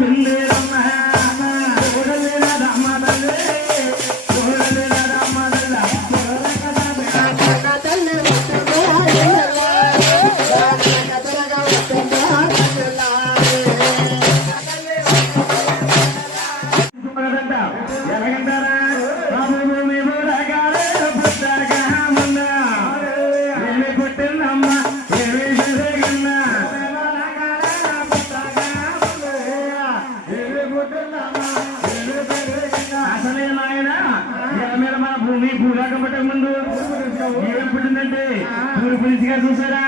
Yeah. ఏం పుట్టిందంటే పూరి పులిసిగా చూసారా?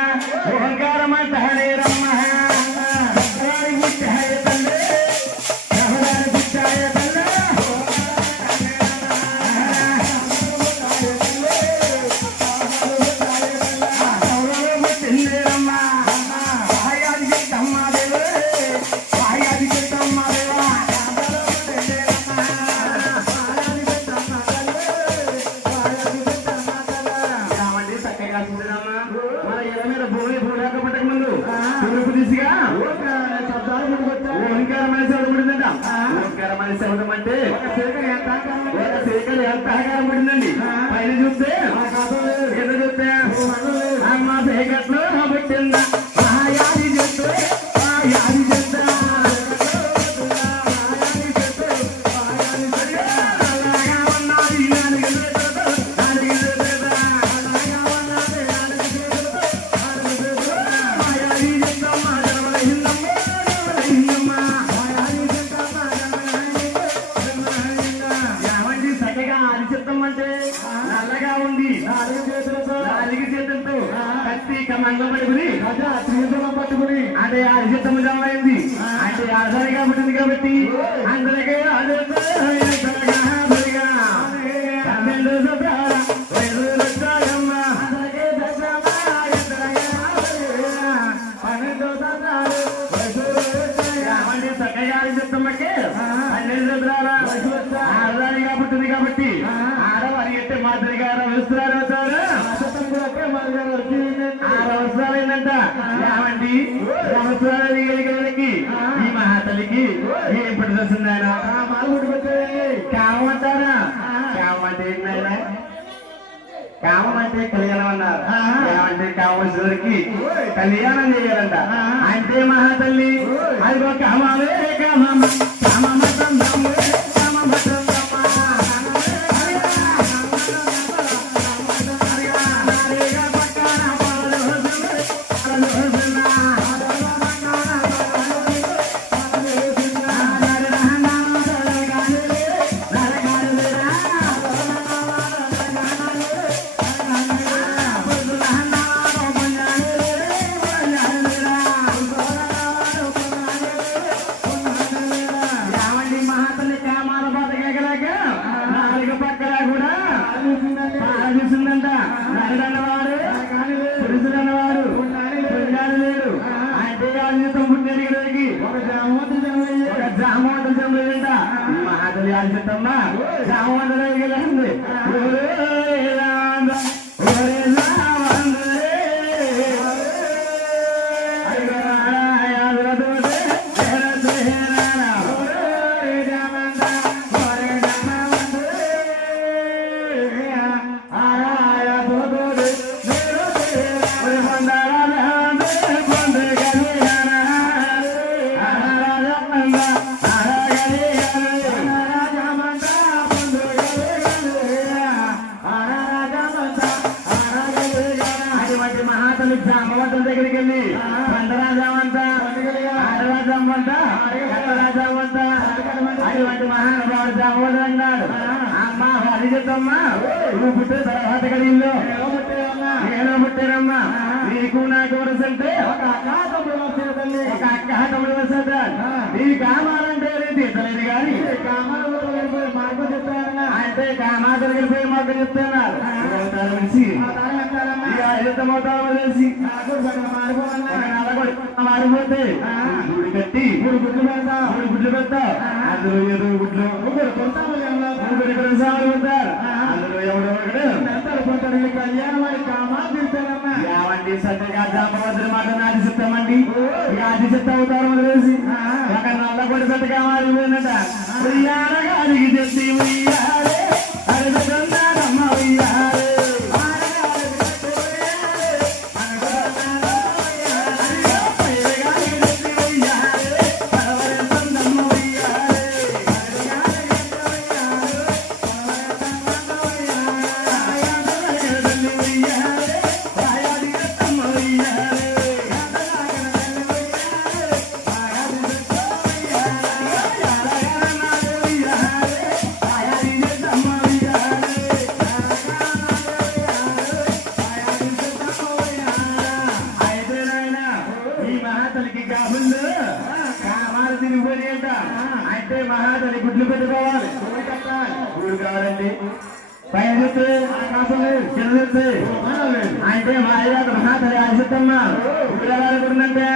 ఓంకారం అంటే అంటే ఒక సీకలు ఎంత ఆకారం పడింది కత్తి కమంగం పడుకుని పట్టుకుని. అంటే ఆ చిత్తము జమైంది అంటే అసరిగా పుట్టింది కాబట్టి అందరికీ అదే ఆయన కామం అంటారా కామం అంటే ఏంటైనా కామం అంటే కళ్యాణం అన్నారు. ఏమంటే కామేశ్వరికి కళ్యాణం చేయాలంట. అంటే మహాతల్లి. అదిగో కామాలే కామమ్మ కామమతం అటువంటి మహానుభావుడు జామవంతుడు అన్నాడు. అమ్మ హరి చెప్తమ్మా నువ్వు పుట్టిన తర్వాత కలిగిందో నేను పుట్టానమ్మా నీకు నాకు వరుస అంటే ఒక అక్క తమ్ముడు వరుస తల్లి. ఒక అక్క తమ్ముడు వరుస నీ కామాలంటే తీర్చలేదు కానీ చెప్తారన్నా అంటే కామాతలు వెళ్ళిపోయి మార్గం చెప్తున్నారు? తెలిసి. మారిపోతే గుడి కట్టి మూడు గుడ్లు పెడతా. మూడు గుడ్లు పెడతా. అందులో ఏదో గుడ్లు. ముగ్గురు ముగ్గురు ఇక్కడ సాగులు పెడతారు అందులో ఎవడో ఒకడు కళ్యాణం సత్యగా జాపవద్దని మాట నాటి చెప్తామండి అది ఆది చెత్త అవుతారు తెలిసి ఒక నల్ల పొడి మారిపోయినట అడిగి తెచ్చి ఈ మహాతలికి కాబుళ్ళు కామాలు తిరిగిపోయినాయంట అయితే మహాతలి గుడ్లు పెట్టుకోవాలి గూడు కావాలండి పైన చూస్తే ఆకాశం లేదు కింద చూస్తే అయితే మా అయ్యాక మహాతలి ఆశిస్తమ్మ ఇప్పుడు ఎలా అనుకుంటుందంటే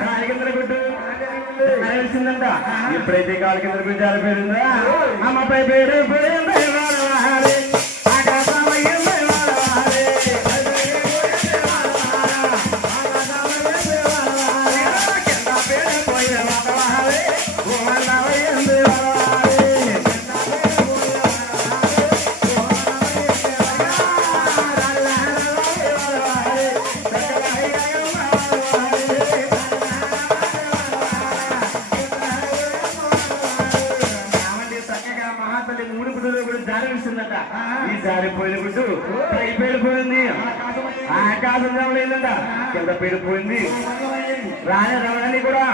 కాలి కింద గుడ్డు ఎప్పుడైతే కాలు కింద గుడ్డు జారిపోయిందో అమ్మపై పేరు? పోయింది ఈ ఈ జారిపోయిన గుడ్డు. పై పేడిపోయింది ఆకాశం రమలేదంట కింద పేడిపోయింది రాని రమణని కూడా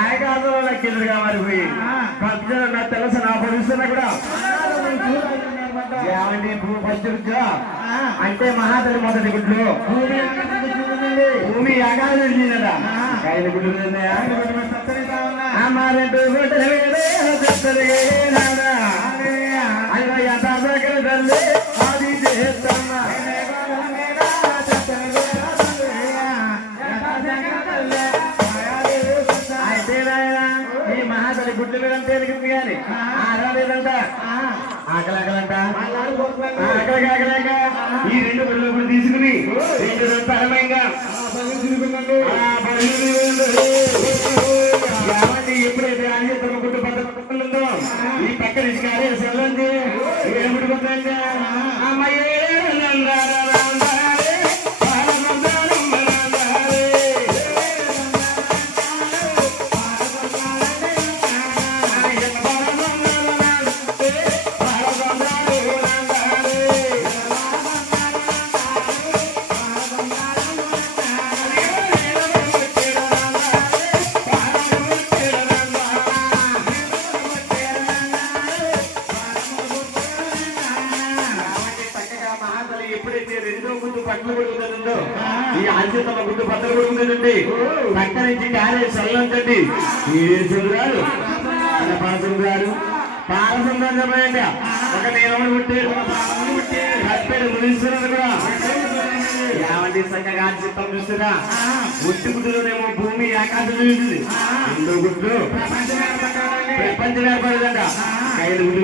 ఆకాశంలో కిందగా మారిపోయి పచ్చని నా తెలుసు నా పరిస్థితున్నా కూడా. ఏమండి భూ అంటే మహాతల్లి మొదటి గుడ్లు భూమి ఆకాశం వెళ్ళిందట గుడ్లు గుడ్ల మీద అంటే ఎలిగింది కానీ ఆగలేదంట ఆకలి ఆకలంట ఆకలి ఆకలేక ఈ రెండు గుడ్లు కూడా తీసుకుని రెండు పరమంగా ఏమండి ఈ సుందరాలు పాలసుందరాలు పాలసుందరం చెప్పండి. ఒక నీలముడు పుట్టాడు. కప్పెడు మునిస్తున్నది కూడా. యావంటి చక్కగా చిత్తం చూస్తున్నా? గుడ్డులోనేమో భూమి ఆకాశం చూసింది. ఇందో గుడ్లు ప్రపంచం ఏర్పడదంట కైలు గుడ్డు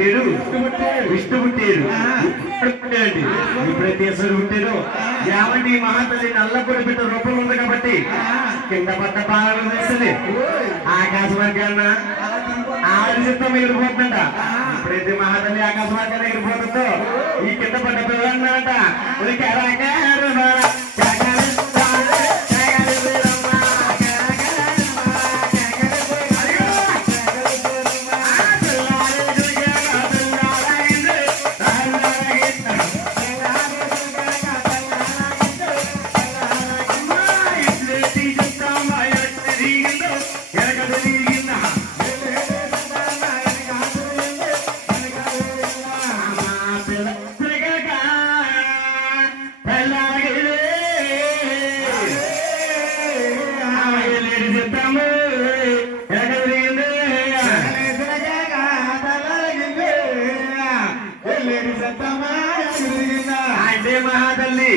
పుట్టాడు విష్ణు పుట్టాడు పుట్టాడండి ఎప్పుడైతే ఈశ్వరుడు పుట్టాడు యావంటి మహాతల్లి నల్ల పొడి పెట్ట రూపం ఉంది కాబట్టి కింద పడ్డ బాగా వేస్తుంది. ఆకాశ వర్గాన్న ఆరు చిత్తం ఎగిరిపోతుందంట. ఎప్పుడైతే మహాతల్లి ఆకాశ వర్గాన్ని ఎగిరిపోతుందో. ఈ కింద పడ్డ పిల్లలన్నారట అంటే మహాతల్లి.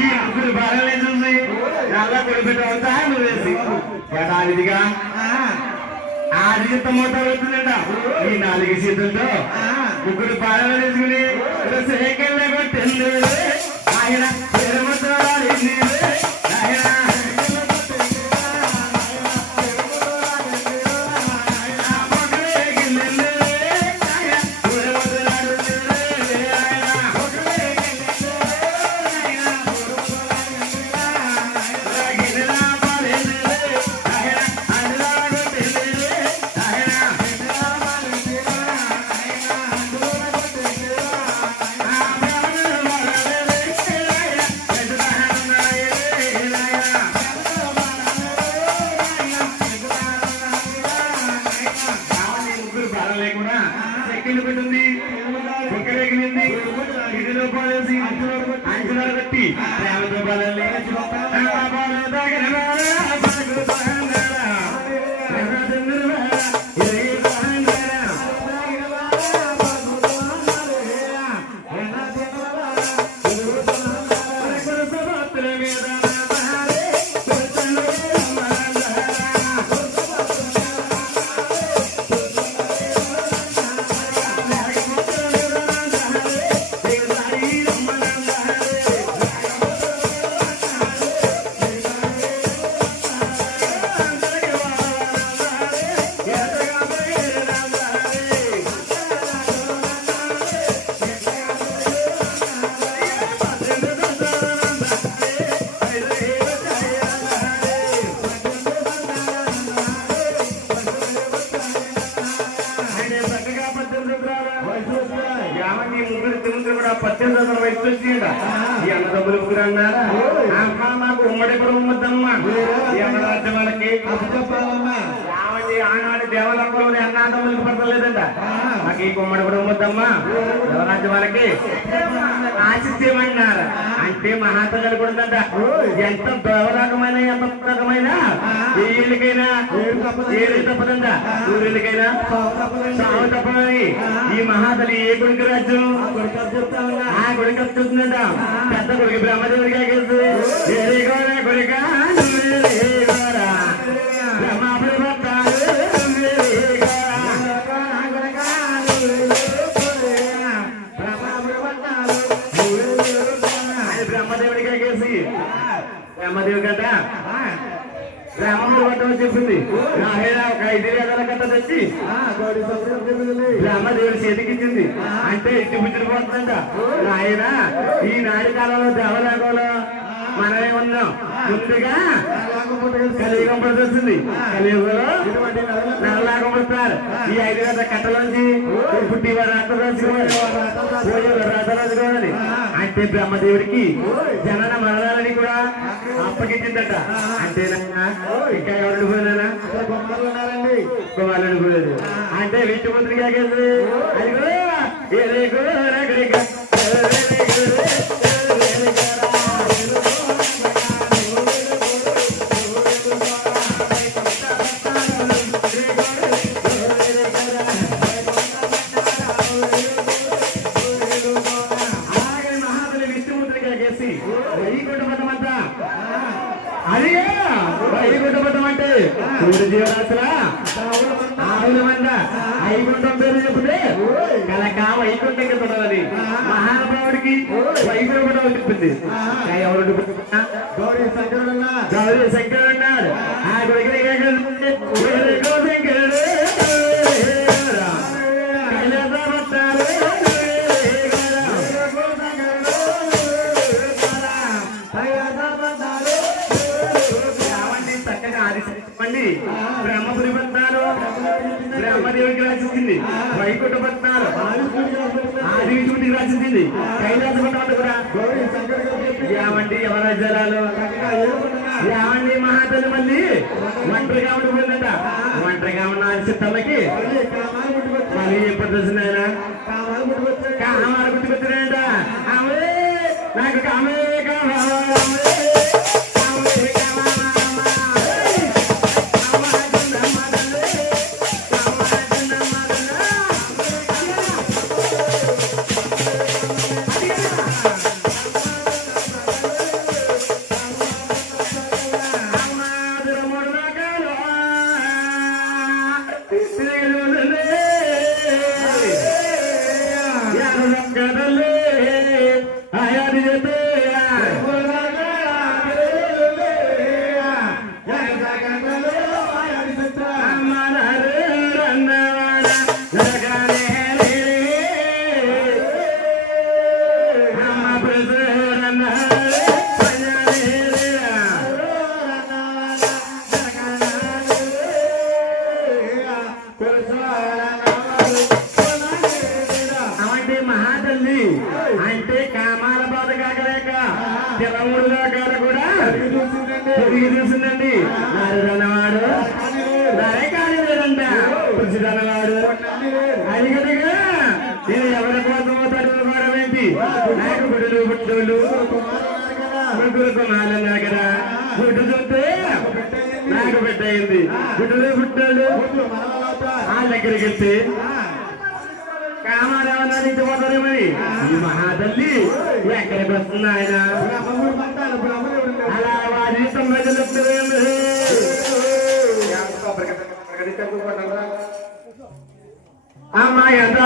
ఈ ముగ్గురు బాగానే చూసి. నల్ల అవుతా నువ్వేసి యథావిధిగా ఆరు చిత్త మూట అవుతుందంట ఈ నాలుగు సీతులతో ముగ్గురు బాగా తీసుకుని కొట్టింది. ఆయన పద్దెనిమిది వందల వయసు వచ్చిండ ఈ అన్నదమ్ములు ముగ్గురు అన్నారా? అమ్మ మాకు ఉమ్మడి కూడా ఉమ్మద్దమ్మా. అన్నరాజ్యం వాళ్ళకి చెప్పాలమ్మా. ఆనాడు దేవలోకంలో అన్నాదమ్ములకు పడతలేదంట. మాకు ఈ గుమ్మడి కూడా ఉమ్మద్దమ్మా. దేవరాజ్యం వాళ్ళకి ఆశిస్తేమన్నారు అంటే మహాత్మలు కూడా ఎంత దేవరకమైన ఎంత రకమైన వీళ్ళకైనా ఏడు తప్పదంట. ఊరికైనా సాగు తప్పదని ఈ మహాతలి ఏ గుడికి రాజ్యం ఆ గుడికి వస్తుందంట పెద్ద గుడికి బ్రహ్మదేవుడిగా ఒక ఐదు వేల కథ తెచ్చి బ్రహ్మదేవుడి చేతికిచ్చింది అంటే ఇటు బుద్ధులు పోతుందంట. ఆయన ఈ నాటి కాలంలో దేవలోకంలో మనమే ఉన్నాం. ముందుగా కలియుగం కలియుగంలో నల్లలాగం ఈ ఐదు కట్టలోంచి పుట్టి రాత్రి రాజుకోవాలి అంటే బ్రహ్మదేవుడికి జనన మరణాలని కూడా అప్పగించిందట. అంతేనా ఇంకా ఎవరు పోయినా పోలేదు అంటే విష్ణు పుత్రిగా గెలిచి అదిగో అదే పదం అంటే జీవరాశుల? మంద వైకుంఠం పేరు చెప్తే కలక వైకుంఠం ఉన్నది మహానుభావుడికి వైకుంఠ పదం చెప్పింది. ఎవరు గౌరీ శంకరుడన్నా గౌరీ శంకరుడు ఉన్నాడు. రాసింది కైలాస పట్నం కూడా ఏమండి ఎవరాజ్యాలు ఏమండి మహాతల్లి మళ్ళీ ఒంటరిగా ఉండిపోయిందట. ఒంటరిగా ఉన్న ఆదిశిత్తమ్మకి మళ్ళీ కామాలు పుట్టుకొచ్చాయి మళ్ళీ ఎప్పుడు కామాలు ఆమె! నాకు కామే! తెలముడు కాక కూడా. తిరిగి చూసిందండి నరుడన్నవాడు నరే కానీ లేదంట. అది కనుక నేను ఎవరి కోసం తడులు ఏంటి? నాకు గుడులు పుట్టులు గుడ్డులు కొనాలన్నారు కదా. గుడ్డు చూస్తే నాకు పెట్టయింది గుడ్డులు పుట్టాడు వాళ్ళ దగ్గరికి వెళ్తే నుంచి పోతారు మరి. ఈ మహాతల్లి. ఎక్కడికి వస్తుంది ఆయన. అలా వారి అమ్మాయి ఎంత